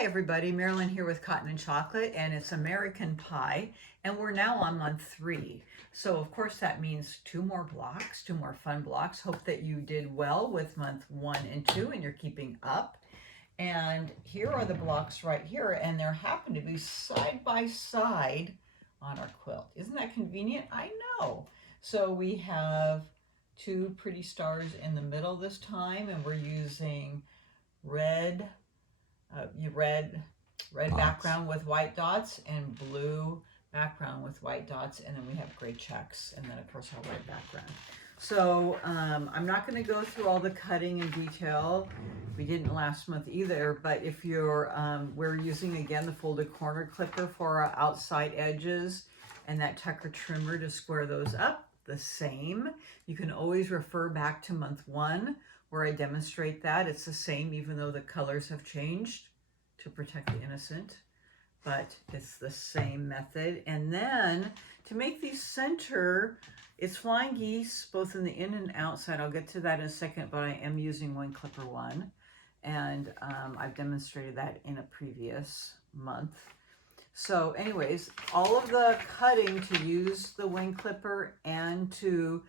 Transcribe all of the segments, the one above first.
Hi everybody, Marilyn here with Cotton and Chocolate, and it's American Pie, and we're now on month 3. So of course that means 2 more blocks, 2 more fun blocks. Hope that you did well with month 1 and 2 and you're keeping up. And here are the blocks right here, and they happen to be side by side on our quilt. Isn't that convenient? I know. So we have 2 pretty stars in the middle this time, and we're using red red background with white dots and blue background with white dots, and then we have gray checks, and then of course our white background. So I'm not going to go through all the cutting in detail. We didn't last month either, but if you're we're using again the folded corner clipper for our outside edges and that Tucker trimmer to square those up the same. You can always refer back to month 1 where I demonstrate that. It's the same even though the colors have changed to protect the innocent, but it's the same method. And then to make these center, it's flying geese both in the in and outside. I'll get to that in a second, but I am using wing clipper 1, and I've demonstrated that in a previous month. So anyways, all of the cutting to use the wing clipper and to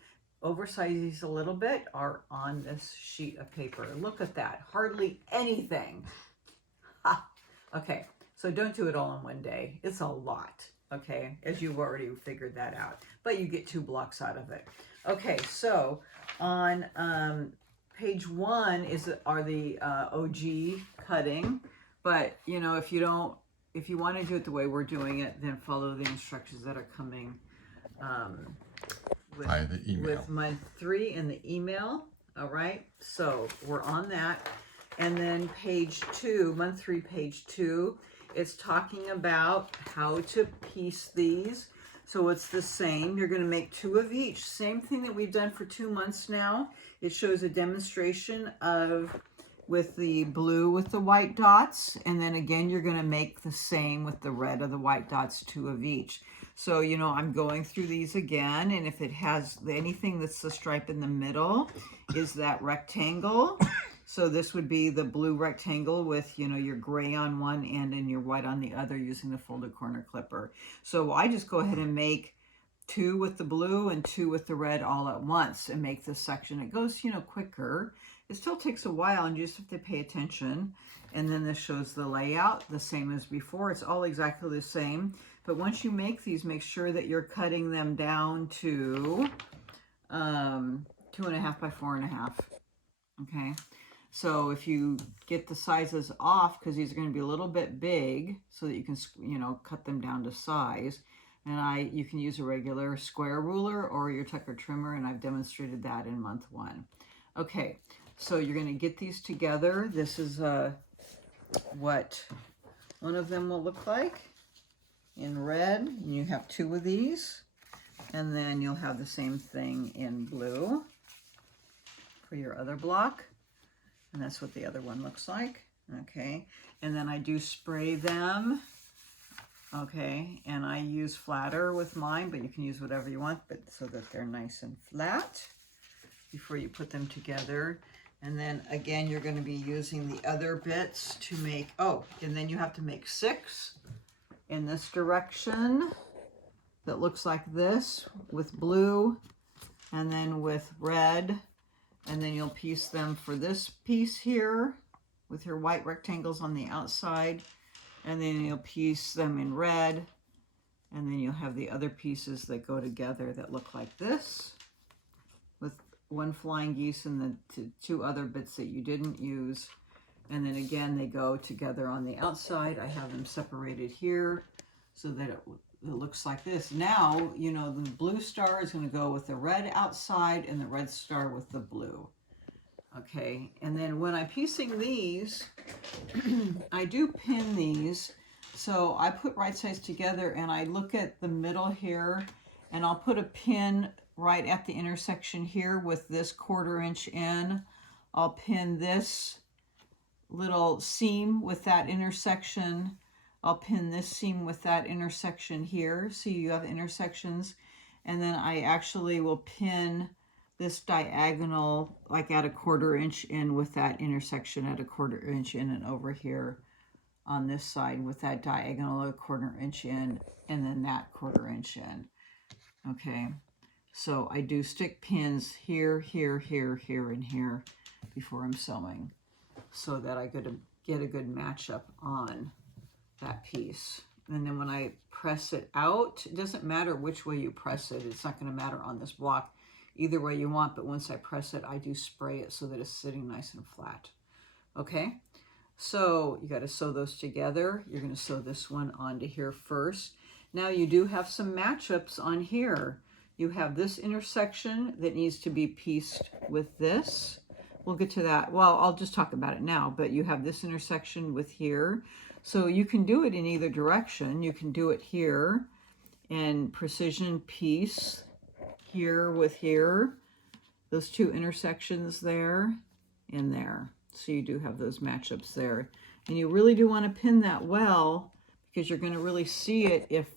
oversize these a little bit are on this sheet of paper. Look at that, hardly anything. Ha. Okay, so don't do it all in one day. It's a lot, okay, as you've already figured that out, but you get 2 blocks out of it. Okay, so on page 1 are the OG cutting, but you know, if you want to do it the way we're doing it, then follow the instructions that are coming with month 3 in the email. All right, so we're on that. And then page 2, month 3, page 2, it's talking about how to piece these. So it's the same. You're going to make 2 of each. Same thing that we've done for 2 months now. It shows a demonstration of with the blue with the white dots, and then again you're going to make the same with the red of the white dots, 2 of each. So you know, I'm going through these again, and if it has anything that's the stripe in the middle is that rectangle. So this would be the blue rectangle with, you know, your gray on one end and your white on the other using the folded corner clipper. So I just go ahead and make 2 with the blue and 2 with the red all at once and make this section. It goes, you know, quicker. It still takes a while and you just have to pay attention. And then this shows the layout, the same as before. It's all exactly the same. But once you make these, make sure that you're cutting them down to 2.5 by 4.5. Okay. So if you get the sizes off, because these are going to be a little bit big, so that you can, you know, cut them down to size. And you can use a regular square ruler or your Tucker trimmer, and I've demonstrated that in month 1. Okay, so you're going to get these together. This is what one of them will look like in red. And you have 2 of these, and then you'll have the same thing in blue for your other block. And that's what the other one looks like. Okay, and then I do spray them. Okay, and I use flatter with mine, but you can use whatever you want, but so that they're nice and flat before you put them together. And then again, you're going to be using the other bits to make, oh, and then you have to make 6 in this direction that looks like this with blue and then with red. And then you'll piece them for this piece here with your white rectangles on the outside. And then you'll piece them in red. And then you'll have the other pieces that go together that look like this, with 1 flying geese and the 2 other bits that you didn't use. And then again, they go together on the outside. I have them separated here so that it looks like this. Now, you know, the blue star is going to go with the red outside and the red star with the blue. Okay, and then when I'm piecing these, I do pin these. So I put right sides together and I look at the middle here, and I'll put a pin right at the intersection here with this 1/4 inch in. I'll pin this little seam with that intersection. I'll pin this seam with that intersection here. So you have intersections. And then I actually will pin this diagonal like at a 1/4 inch in with that intersection at a 1/4 inch in, and over here on this side with that diagonal a 1/4 inch in, and then that 1/4 inch in. Okay, so I do stick pins here, here, here, here, and here before I'm sewing, so that I get a good matchup on that piece. And then when I press it out, it doesn't matter which way you press it. It's not going to matter on this block either way you want, but once I press it, I do spray it so that it's sitting nice and flat. Okay, so you got to sew those together. You're going to sew this one onto here first. Now you do have some matchups on here. You have this intersection that needs to be pieced with this. We'll get to that. Well, I'll just talk about it now, but you have this intersection with here. So you can do it in either direction. You can do it here and precision piece here with here, those two intersections there and there. So you do have those matchups there. And you really do want to pin that well, because you're going to really see it if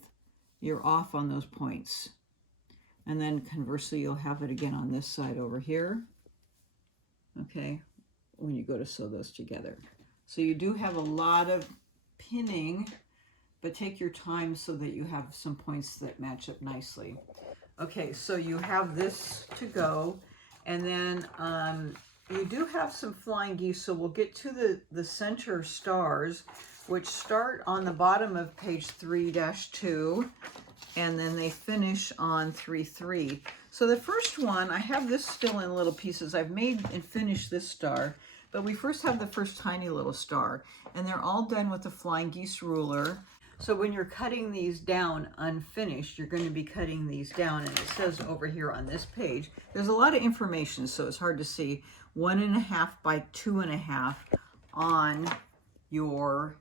you're off on those points. And then conversely, you'll have it again on this side over here. Okay, when you go to sew those together. So you do have a lot of pinning, but take your time so that you have some points that match up nicely. Okay, so you have this to go, and then you do have some flying geese, so we'll get to the center stars, which start on the bottom of page 3-2, and then they finish on 3-3. So the first one, I have this still in little pieces. I've made and finished this star, but we first have the first tiny little star, and they're all done with the flying geese ruler. So when you're cutting these down unfinished, you're going to be cutting these down, and it says over here on this page, there's a lot of information, so it's hard to see, 1.5 by 2.5 on your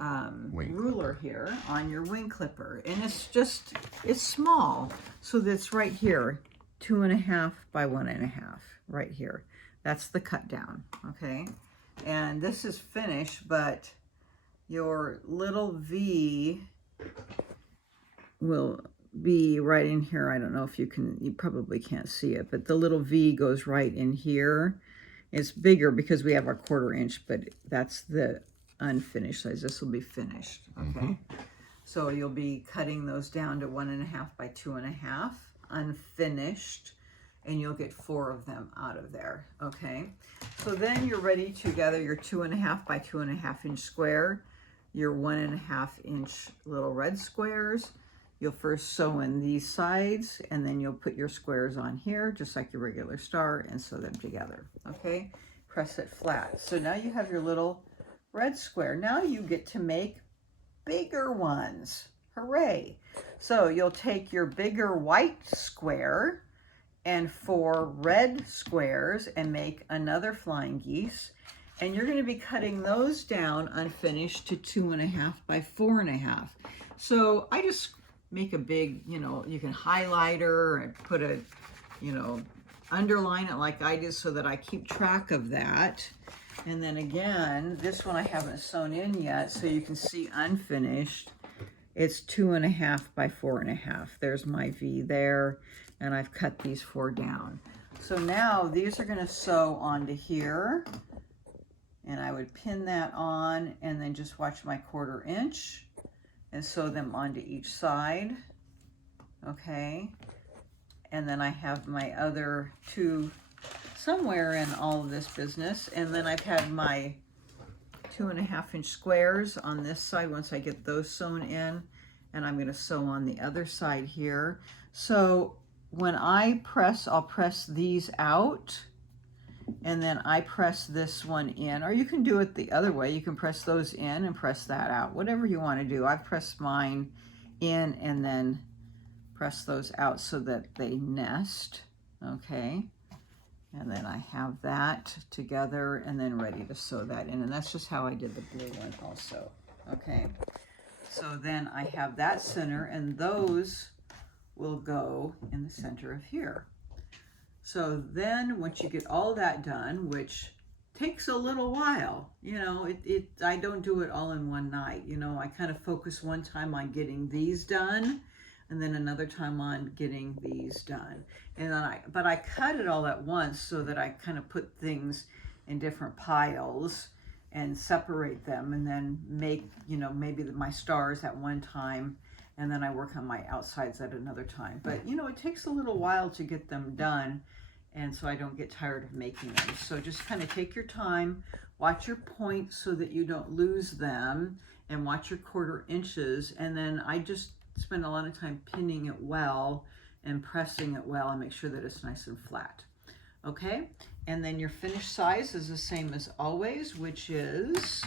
ruler here, on your wing clipper. And it's small, so that's right here, 2.5 by 1.5 right here. That's the cut down, okay? And this is finished, but your little V will be right in here. I don't know if you probably can't see it, but the little V goes right in here. It's bigger because we have our 1/4 inch, but that's the unfinished size. This will be finished, okay? So you'll be cutting those down to 1.5 by 2.5 unfinished, and you'll get 4 of them out of there, okay? So then you're ready to gather your 2.5 by 2.5 inch square, your 1.5 inch little red squares. You'll first sew in these sides, and then you'll put your squares on here, just like your regular star, and sew them together, okay? Press it flat. So now you have your little red square. Now you get to make bigger ones. Hooray! So you'll take your bigger white square and 4 red squares and make another flying geese. And you're going to be cutting those down unfinished to 2.5 by 4.5. So I just make a big, you can highlighter and put a, underline it like I did so that I keep track of that. And then again, this one I haven't sewn in yet, so you can see unfinished. It's 2.5 by 4.5. There's my V there, and I've cut these 4 down. So now these are going to sew onto here, and I would pin that on, and then just watch my 1/4 inch and sew them onto each side. Okay, and then I have my other 2 somewhere in all of this business, and then I've had my 2.5 inch squares on this side once I get those sewn in, and I'm going to sew on the other side here. So when I press, I'll press these out, and then I press this one in, or you can do it the other way. You can press those in and press that out, whatever you want to do. I've pressed mine in and then press those out so that they nest, okay? And then I have that together and then ready to sew that in. And that's just how I did the blue one also, okay? So then I have that center, and those will go in the center of here. So then once you get all that done, which takes a little while, I don't do it all in one night. I kind of focus one time on getting these done, and then another time on getting these done. And then but I cut it all at once so that I kind of put things in different piles. and separate them, and then make, you know, maybe my stars at one time, and then I work on my outsides at another time. But, you know, it takes a little while to get them done, and so I don't get tired of making them. So just kind of take your time, watch your points so that you don't lose them, and watch your 1/4 inches. And then I just spend a lot of time pinning it well and pressing it well and make sure that it's nice and flat. Okay, and then your finished size is the same as always, which is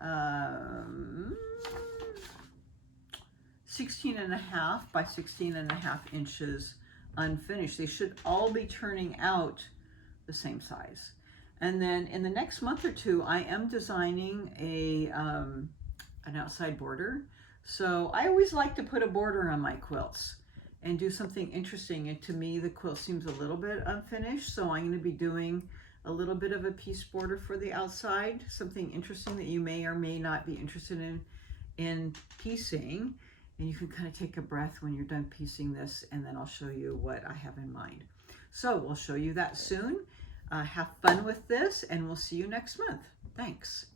16.5 by 16.5 inches unfinished. They should all be turning out the same size. And then in the next month or two, I am designing an outside border. So I always like to put a border on my quilts and do something interesting. And to me, the quilt seems a little bit unfinished. So I'm going to be doing a little bit of a piece border for the outside, something interesting that you may or may not be interested in piecing. And you can kind of take a breath when you're done piecing this, and then I'll show you what I have in mind. So we'll show you that soon. Have fun with this, and we'll see you next month. Thanks.